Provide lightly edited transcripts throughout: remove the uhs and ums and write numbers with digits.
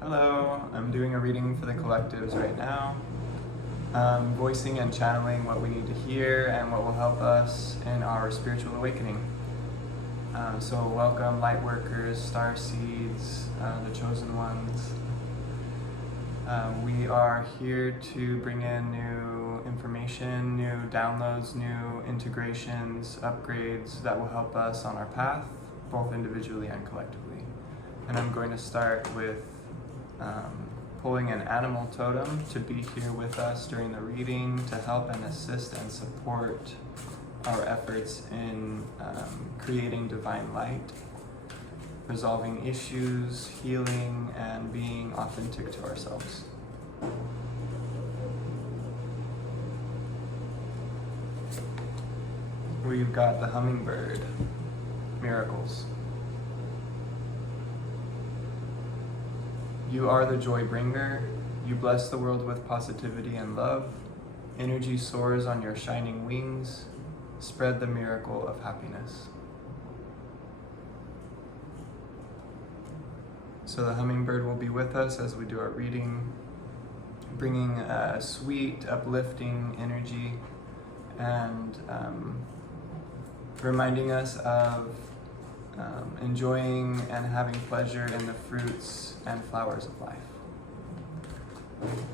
Hello, I'm doing a reading for the collectives right now, voicing and channeling what we need to hear and what will help us in our spiritual awakening. So welcome Lightworkers, Starseeds, the chosen ones. We are here to bring in new information, new downloads, new integrations, upgrades that will help us on our path, both individually and collectively. And I'm going to start with pulling an animal totem to be here with us during the reading to help and assist and support our efforts in creating divine light, resolving issues, healing, and being authentic to ourselves. We've got the hummingbird, miracles. You are the joy bringer. You bless the world with positivity and love. Energy soars on your shining wings. Spread the miracle of happiness. So the hummingbird will be with us as we do our reading, bringing a sweet, uplifting energy and reminding us of enjoying and having pleasure in the fruits and flowers of life.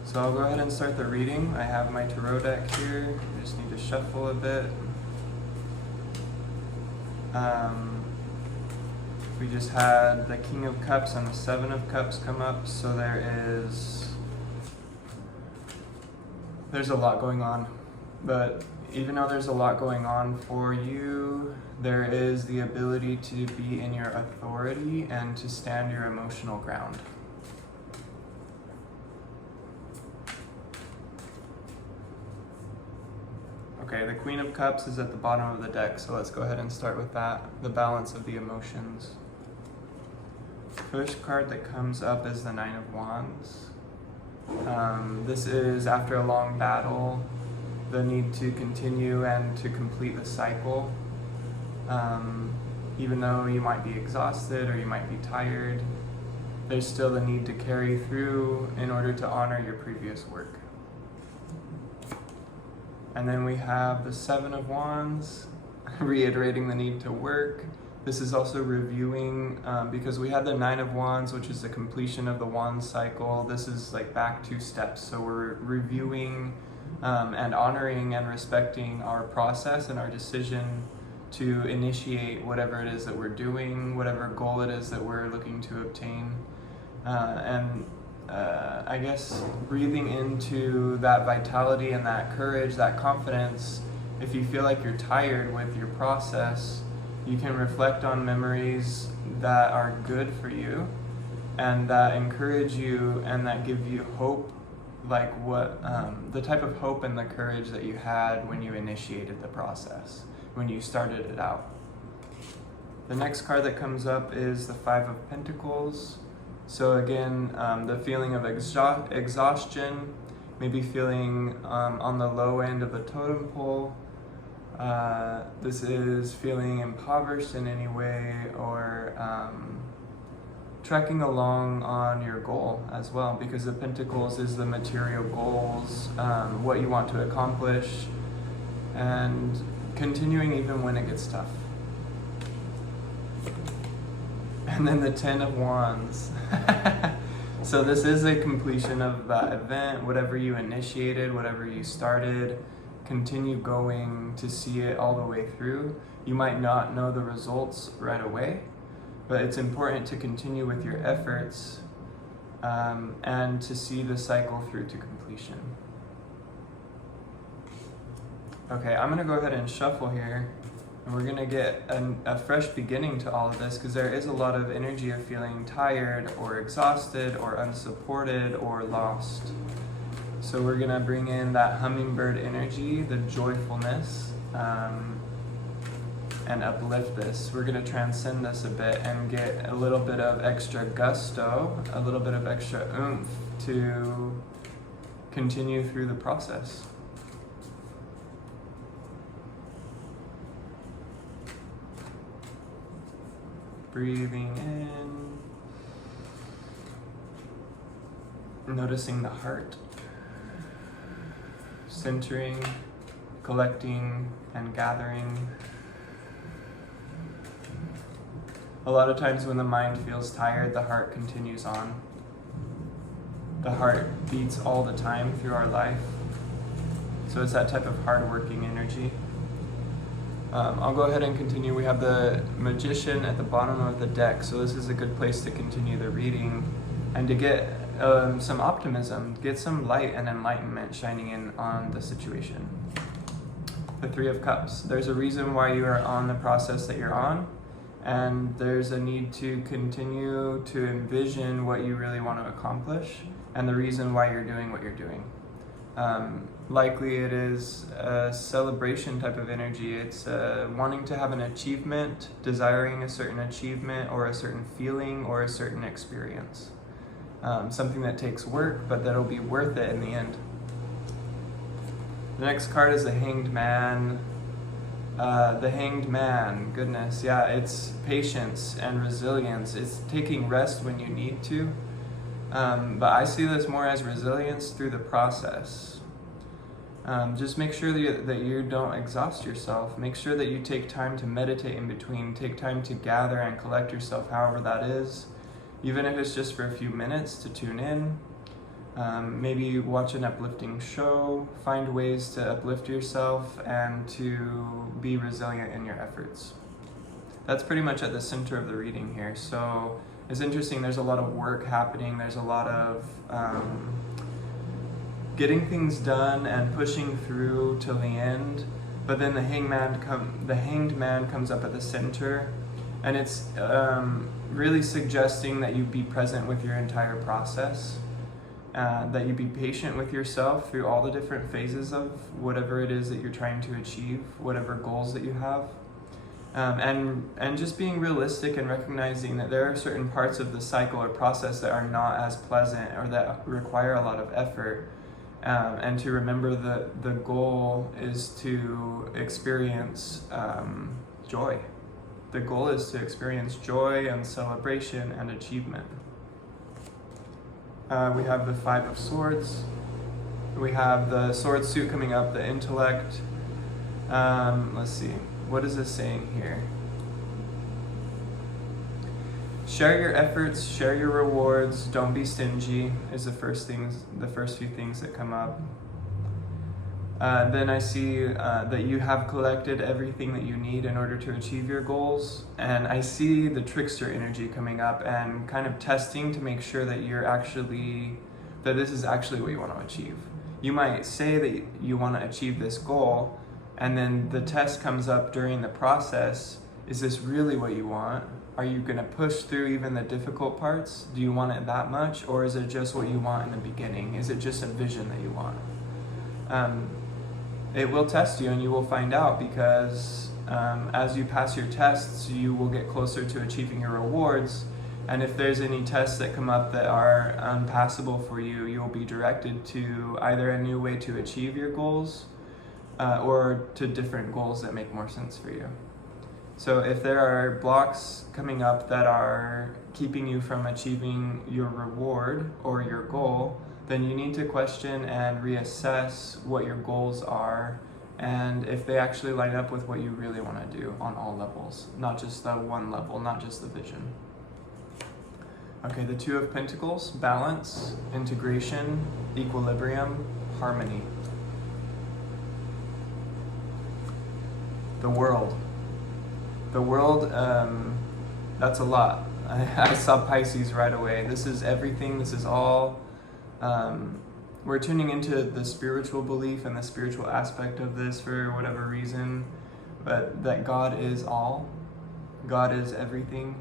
So I'll go ahead and start the reading. I have my tarot deck here. I just need to shuffle a bit. We just had the King of Cups and the Seven of Cups come up, so there's a lot going on. But even though there's a lot going on for you, there is the ability to be in your authority and to stand your emotional ground. Okay, the Queen of Cups is at the bottom of the deck, so let's go ahead and start with that, the balance of the emotions. First card that comes up is the Nine of Wands. This is after a long battle, the need to continue and to complete the cycle. Even though you might be exhausted or you might be tired, there's still the need to carry through in order to honor your previous work. And then we have the Seven of Wands, reiterating the need to work. This is also reviewing, because we had the Nine of Wands, which is the completion of the wand cycle. This is like back 2 steps. So we're reviewing and honoring and respecting our process and our decision to initiate whatever it is that we're doing, whatever goal it is that we're looking to obtain. I guess breathing into that vitality and that courage, that confidence. If you feel like you're tired with your process, you can reflect on memories that are good for you and that encourage you and that give you hope, like what the type of hope and the courage that you had when you initiated the process, when you started it out. The next card that comes up is the Five of Pentacles. So again, the feeling of exhaustion, maybe feeling on the low end of the totem pole. This is feeling impoverished in any way, or trekking along on your goal as well, because the Pentacles is the material goals, what you want to accomplish, and continuing even when it gets tough. And then the Ten of Wands. So this is a completion of that event, whatever you initiated, whatever you started, continue going to see it all the way through. You might not know the results right away, but it's important to continue with your efforts and to see the cycle through to completion. Okay, I'm gonna go ahead and shuffle here, and we're gonna get a fresh beginning to all of this, because there is a lot of energy of feeling tired or exhausted or unsupported or lost. So we're gonna bring in that hummingbird energy, the joyfulness, and uplift this. We're gonna transcend this a bit and get a little bit of extra gusto, a little bit of extra oomph to continue through the process. Breathing in Noticing the heart. Centering, collecting, and gathering. A lot of times when the mind feels tired, the heart continues on. The heart beats all the time through our life. So it's that type of hard-working energy. I'll go ahead and continue. We have the Magician at the bottom of the deck, so this is a good place to continue the reading and to get some optimism, get some light and enlightenment shining in on the situation. The Three of Cups. There's a reason why you are on the process that you're on, and there's a need to continue to envision what you really want to accomplish and the reason why you're doing what you're doing. Likely it is a celebration type of energy. It's wanting to have an achievement, desiring a certain achievement or a certain feeling or a certain experience. Something that takes work, but that'll be worth it in the end. The next card is the Hanged Man. The Hanged Man, goodness, yeah, it's patience and resilience. It's taking rest when you need to. But I see this more as resilience through the process. Just make sure that you don't exhaust yourself. Make sure that you take time to meditate in between. Take time to gather and collect yourself, however that is. Even if it's just for a few minutes to tune in. Maybe watch an uplifting show. Find ways to uplift yourself and to be resilient in your efforts. That's pretty much at the center of the reading here. So it's interesting, there's a lot of work happening. There's a lot of getting things done and pushing through till the end, but then the Hanged Man comes up at the center, and it's really suggesting that you be present with your entire process, that you be patient with yourself through all the different phases of whatever it is that you're trying to achieve, whatever goals that you have, and just being realistic and recognizing that there are certain parts of the cycle or process that are not as pleasant or that require a lot of effort. And to remember that the goal is to experience joy. The goal is to experience joy and celebration and achievement. We have the Five of Swords. We have the sword suit coming up, the intellect. Let's see, what is this saying here? Share your efforts, share your rewards, don't be stingy is the first few things that come up. Then I see that you have collected everything that you need in order to achieve your goals. And I see the trickster energy coming up and kind of testing to make sure that that this is actually what you want to achieve. You might say that you want to achieve this goal, and then the test comes up during the process. Is this really what you want? Are you going to push through even the difficult parts? Do you want it that much? Or is it just what you want in the beginning? Is it just a vision that you want? It will test you, and you will find out, because as you pass your tests, you will get closer to achieving your rewards. And if there's any tests that come up that are unpassable for you, you'll be directed to either a new way to achieve your goals or to different goals that make more sense for you. So if there are blocks coming up that are keeping you from achieving your reward or your goal, then you need to question and reassess what your goals are and if they actually line up with what you really want to do on all levels, not just the one level, not just the vision. Okay, the Two of Pentacles, balance, integration, equilibrium, harmony. The world. The world, that's a lot. I saw Pisces right away. This is everything, this is all. We're tuning into the spiritual belief and the spiritual aspect of this for whatever reason, but that God is all. God is everything.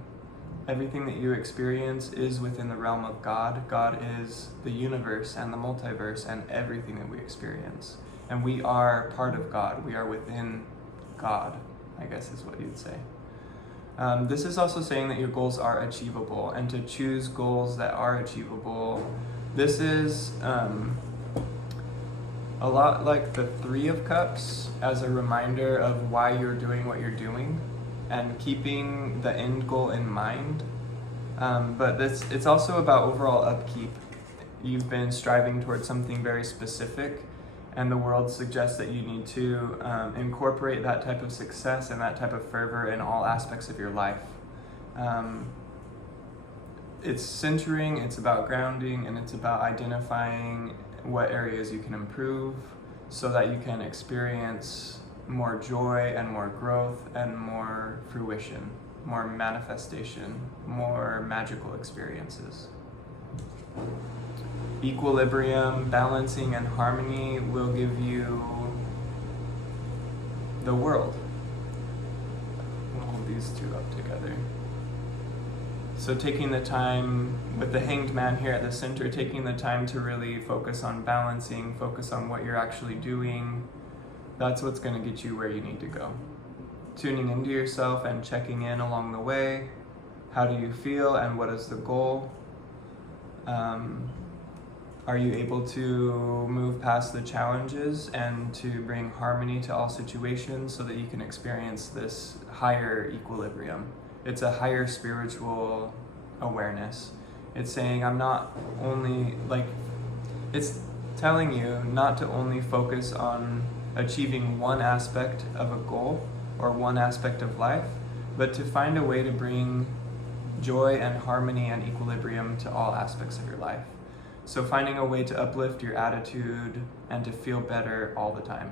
Everything that you experience is within the realm of God. God is the universe and the multiverse and everything that we experience. And we are part of God. We are within God, I guess is what you'd say. This is also saying that your goals are achievable, and to choose goals that are achievable. This is a lot like the Three of Cups as a reminder of why you're doing what you're doing and keeping the end goal in mind. But it's also about overall upkeep. you've been striving towards something very specific, and the world suggests that you need to incorporate that type of success and that type of fervor in all aspects of your life. It's centering, it's about grounding, and it's about identifying what areas you can improve so that you can experience more joy and more growth and more fruition, more manifestation, more magical experiences. Equilibrium, balancing, and harmony will give you the world. We'll hold these two up together. So taking the time, with the Hanged Man here at the center, taking the time to really focus on balancing, focus on what you're actually doing, that's what's going to get you where you need to go. Tuning into yourself and checking in along the way. How do you feel and what is the goal? Are you able to move past the challenges and to bring harmony to all situations so that you can experience this higher equilibrium? It's a higher spiritual awareness. It's saying I'm not only, it's telling you not to only focus on achieving one aspect of a goal or one aspect of life, but to find a way to bring joy and harmony and equilibrium to all aspects of your life. So finding a way to uplift your attitude and to feel better all the time.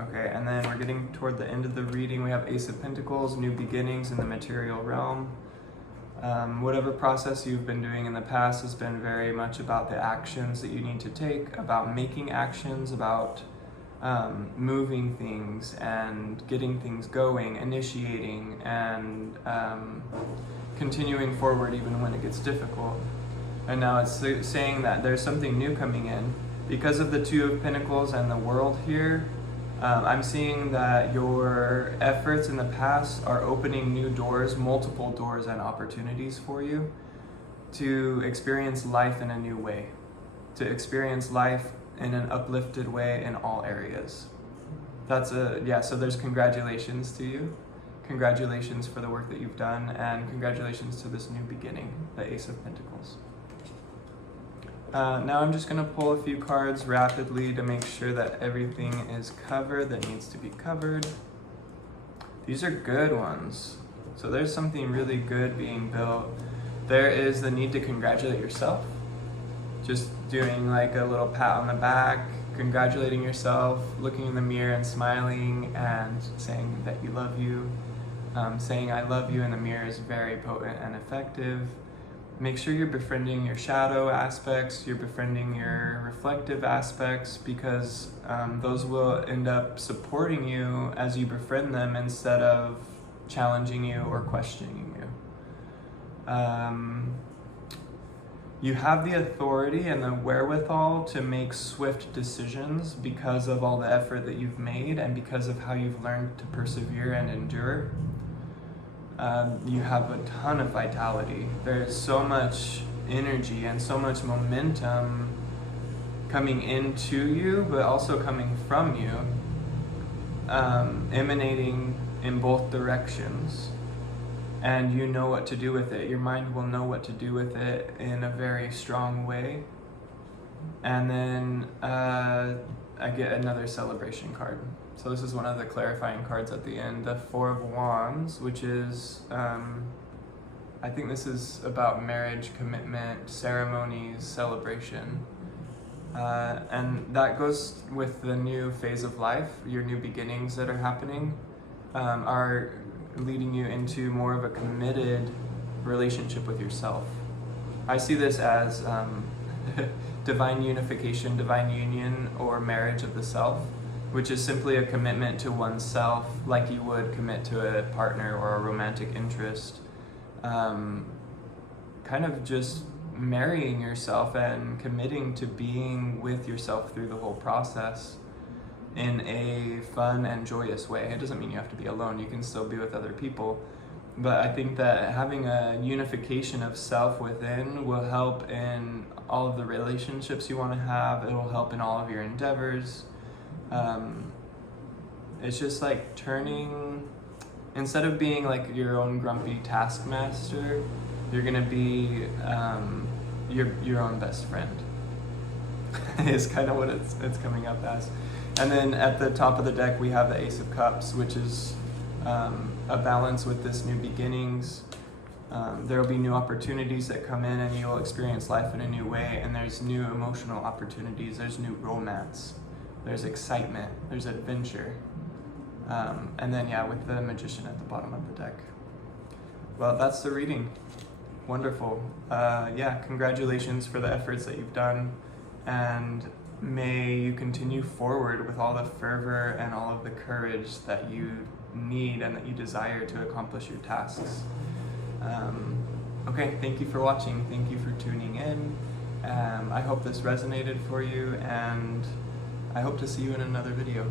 Okay, and then we're getting toward the end of the reading. We have Ace of Pentacles, new beginnings in the material realm. Whatever process you've been doing in the past has been very much about the actions that you need to take, about making actions, about moving things and getting things going, initiating, and continuing forward even when it gets difficult. And now it's saying that there's something new coming in. Because of the Two of Pentacles and the World here, I'm seeing that your efforts in the past are opening new doors, multiple doors and opportunities for you to experience life in a new way, to experience life in an uplifted way in all areas. So there's congratulations to you. Congratulations for the work that you've done, and congratulations to this new beginning, the Ace of Pentacles. Now I'm just going to pull a few cards rapidly to make sure that everything is covered that needs to be covered. These are good ones. So there's something really good being built. There is the need to congratulate yourself. Just doing like a little pat on the back, congratulating yourself, looking in the mirror and smiling and saying that you love you. Saying I love you in the mirror is very potent and effective. Make sure you're befriending your shadow aspects, you're befriending your reflective aspects, because those will end up supporting you as you befriend them instead of challenging you or questioning you. You have the authority and the wherewithal to make swift decisions because of all the effort that you've made and because of how you've learned to persevere and endure. You have a ton of vitality. There's so much energy and so much momentum coming into you, but also coming from you, emanating in both directions. And you know what to do with it. Your mind will know what to do with it in a very strong way. And then I get another celebration card. So this is one of the clarifying cards at the end, the Four of Wands, which is, I think this is about marriage, commitment, ceremonies, celebration. And that goes with the new phase of life. Your new beginnings that are happening are leading you into more of a committed relationship with yourself. I see this as divine unification, divine union, or marriage of the self, which is simply a commitment to oneself like you would commit to a partner or a romantic interest. Kind of just marrying yourself and committing to being with yourself through the whole process in a fun and joyous way. It doesn't mean you have to be alone, you can still be with other people. But I think that having a unification of self within will help in all of the relationships you want to have. It will help in all of your endeavors. It's just like turning, instead of being like your own grumpy taskmaster, You're going to be your own best friend. Is kind of what it's coming up as. And then at the top of the deck we have the Ace of Cups, which is a balance with this new beginnings. There will be new opportunities that come in, and you'll experience life in a new way, and there's new emotional opportunities, there's new romance, there's excitement, there's adventure. And then with the Magician at the bottom of the deck. Well, that's the reading. Wonderful. Congratulations for the efforts that you've done, and may you continue forward with all the fervor and all of the courage that you need and that you desire to accomplish your tasks. Okay, thank you for watching. Thank you for tuning in. I hope this resonated for you, and I hope to see you in another video.